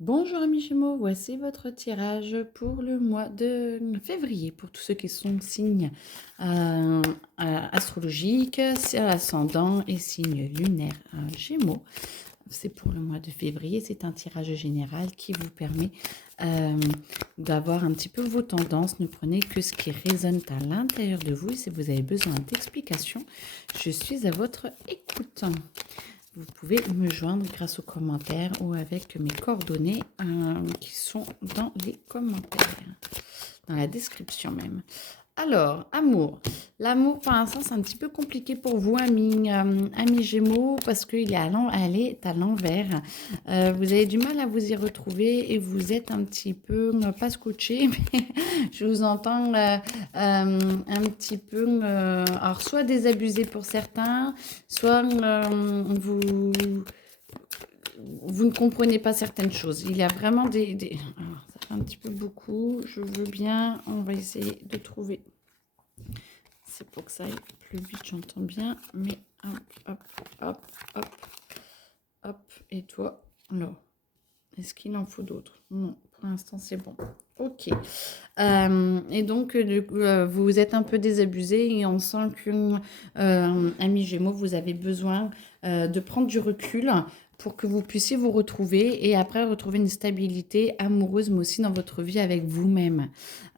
Bonjour amis Gémeaux, voici votre tirage pour le mois de février, pour tous ceux qui sont signes euh, astrologiques, ascendant et signes lunaires Gémeaux. C'est pour le mois de février, c'est un tirage général qui vous permet euh, d'avoir un petit peu vos tendances. Ne prenez que ce qui résonne à l'intérieur de vous et si vous avez besoin d'explications, je suis à votre écoute. Vous pouvez me joindre grâce aux commentaires ou avec mes coordonnées qui sont dans les commentaires, dans la description même. Alors, amour. L'amour, pour l'instant, c'est un petit peu compliqué pour vous, amis Gémeaux, parce qu'elle est à l'envers. Vous avez du mal à vous y retrouver et vous êtes un petit peu, pas scotché, mais je vous entends un petit peu, alors soit désabusé pour certains, soit vous ne comprenez pas certaines choses. Il y a vraiment alors, ça fait un petit peu beaucoup. Je veux bien, on va essayer de trouver. C'est pour que ça aille plus vite, j'entends bien. Mais hop, hop, hop, hop, hop. Et toi, là. Est-ce qu'il en faut d'autres? Non, pour l'instant, c'est bon. Ok. Et donc, vous êtes un peu désabusé et on sent que, ami Gémeaux, vous avez besoin de prendre du recul pour que vous puissiez vous retrouver et après retrouver une stabilité amoureuse, mais aussi dans votre vie avec vous-même.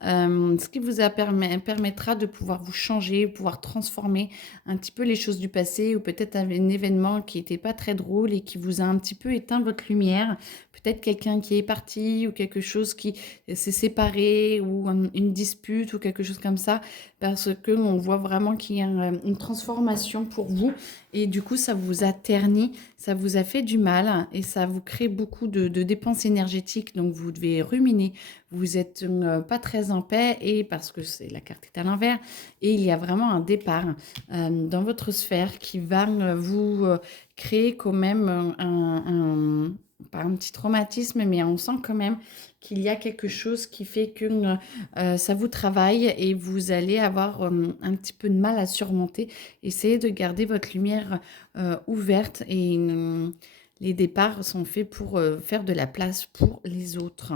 Ce qui permettra de pouvoir vous changer, pouvoir transformer un petit peu les choses du passé ou peut-être un événement qui n'était pas très drôle et qui vous a un petit peu éteint votre lumière. Peut-être quelqu'un qui est parti ou quelque chose qui s'est séparé ou une dispute ou quelque chose comme ça parce que on voit vraiment qu'il y a une transformation pour vous et du coup ça vous a terni, ça vous a fait du mal et ça vous crée beaucoup de dépenses énergétiques donc vous devez ruminer, vous êtes pas très en paix et parce que la carte est à l'envers et il y a vraiment un départ dans votre sphère qui va vous créer quand même pas un petit traumatisme, mais on sent quand même qu'il y a quelque chose qui fait que ça vous travaille et vous allez avoir un petit peu de mal à surmonter. Essayez de garder votre lumière ouverte et les départs sont faits pour faire de la place pour les autres.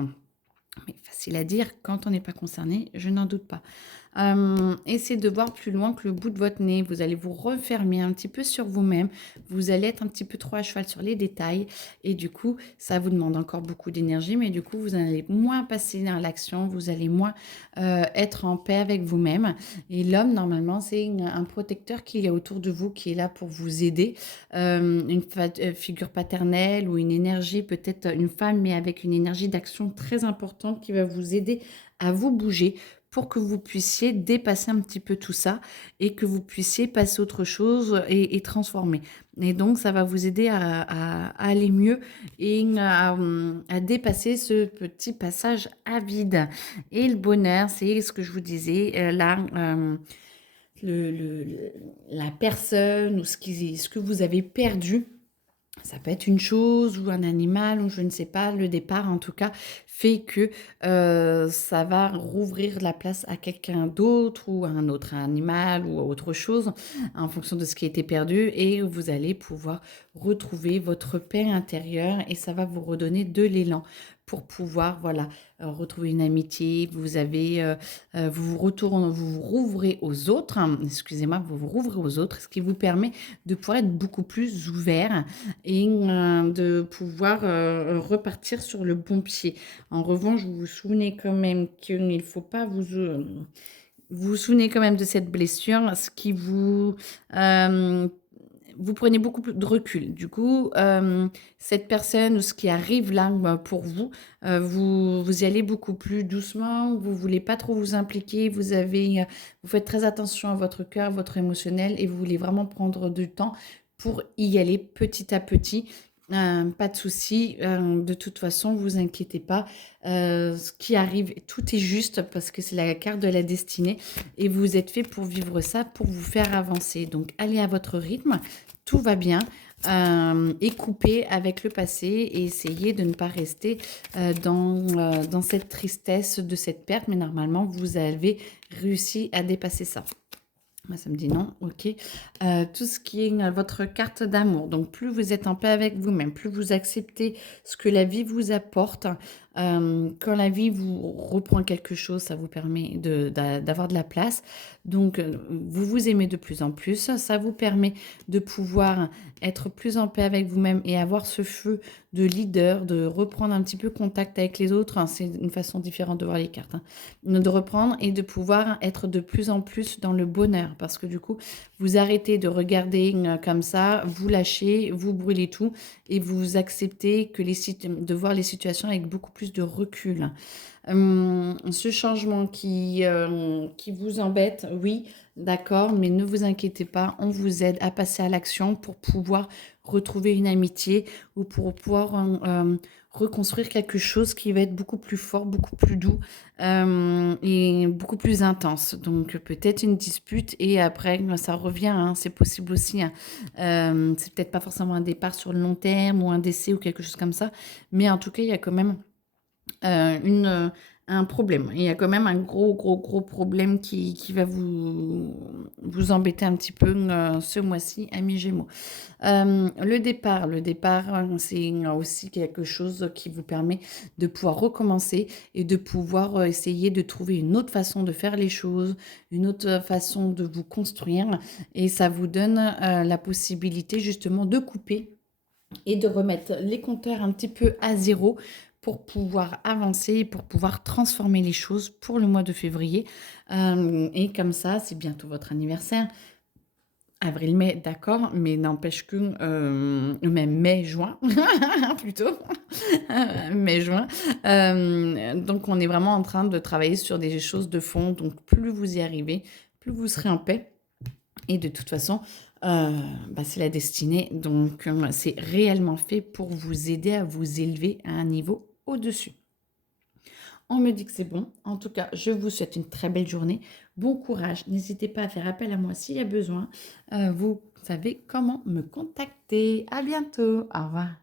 Mais facile à dire quand on n'est pas concerné, je n'en doute pas. Essayez de voir plus loin que le bout de votre nez. Vous allez vous refermer un petit peu sur vous-même. Vous allez être un petit peu trop à cheval sur les détails. Et du coup, ça vous demande encore beaucoup d'énergie. Mais du coup, vous allez moins passer dans l'action. Vous allez moins être en paix avec vous-même. Et l'homme, normalement, c'est un protecteur qu'il y a autour de vous qui est là pour vous aider. Une figure paternelle ou une énergie, peut-être une femme, mais avec une énergie d'action très importante qui va vous aider à vous bouger pour que vous puissiez dépasser un petit peu tout ça et que vous puissiez passer à autre chose et transformer. Et donc, ça va vous aider à aller mieux et à dépasser ce petit passage à vide. Et le bonheur, c'est ce que je vous disais, là, la personne ou ce que vous avez perdu, ça peut être une chose ou un animal ou je ne sais pas, le départ en tout cas fait que ça va rouvrir la place à quelqu'un d'autre ou à un autre animal ou à autre chose en fonction de ce qui a été perdu et vous allez pouvoir retrouver votre paix intérieure et ça va vous redonner de l'élan pour pouvoir voilà retrouver une amitié. Vous vous rouvrez aux autres, hein, excusez-moi, vous vous rouvrez aux autres, ce qui vous permet de pouvoir être beaucoup plus ouvert et de pouvoir repartir sur le bon pied. En revanche, vous vous souvenez quand même qu'il ne faut pas vous vous souvenez quand même de cette blessure, ce qui vous prenez beaucoup plus de recul. Du coup, cette personne ou ce qui arrive là pour vous, vous y allez beaucoup plus doucement, vous voulez pas trop vous impliquer, vous faites très attention à votre cœur, votre émotionnel et vous voulez vraiment prendre du temps pour y aller petit à petit. Pas de souci, de toute façon, vous inquiétez pas. Ce qui arrive, tout est juste parce que c'est la carte de la destinée et vous êtes fait pour vivre ça, pour vous faire avancer. Donc, allez à votre rythme, tout va bien. Et coupez avec le passé et essayez de ne pas rester dans cette tristesse de cette perte, mais normalement, vous avez réussi à dépasser ça. Moi, ça me dit non, ok. Tout ce qui est votre carte d'amour. Donc, plus vous êtes en paix avec vous-même, plus vous acceptez ce que la vie vous apporte. Quand la vie vous reprend quelque chose, ça vous permet d'avoir de la place. Donc, vous vous aimez de plus en plus. Ça vous permet de pouvoir être plus en paix avec vous-même et avoir ce feu de leader, de reprendre un petit peu contact avec les autres. Hein, c'est une façon différente de voir les cartes. Hein. De reprendre et de pouvoir être de plus en plus dans le bonheur. Parce que du coup, vous arrêtez de regarder comme ça, vous lâchez, vous brûlez tout et vous acceptez de voir les situations avec beaucoup plus de recul. Ce changement qui vous embête, oui, d'accord, mais ne vous inquiétez pas, on vous aide à passer à l'action pour pouvoir retrouver une amitié ou pour pouvoir reconstruire quelque chose qui va être beaucoup plus fort, beaucoup plus doux et beaucoup plus intense. Donc peut-être une dispute et après ça revient, hein, c'est possible aussi. Hein. C'est peut-être pas forcément un départ sur le long terme ou un décès ou quelque chose comme ça, mais en tout cas il y a quand même un problème. Il y a quand même un gros problème qui va vous embêter un petit peu ce mois-ci, amis Gémeaux. Le départ, c'est aussi quelque chose qui vous permet de pouvoir recommencer et de pouvoir essayer de trouver une autre façon de faire les choses, une autre façon de vous construire. Et ça vous donne la possibilité justement de couper et de remettre les compteurs un petit peu à zéro pour pouvoir avancer, pour pouvoir transformer les choses pour le mois de février. Et comme ça, c'est bientôt votre anniversaire. Avril-mai, d'accord, mais n'empêche que même mai-juin, plutôt, mai-juin. Donc, on est vraiment en train de travailler sur des choses de fond. Donc, plus vous y arrivez, plus vous serez en paix. Et de toute façon, c'est la destinée. Donc, c'est réellement fait pour vous aider à vous élever à un niveau au-dessus. On me dit que c'est bon. En tout cas, je vous souhaite une très belle journée. Bon courage. N'hésitez pas à faire appel à moi s'il y a besoin. Vous savez comment me contacter. À bientôt. Au revoir.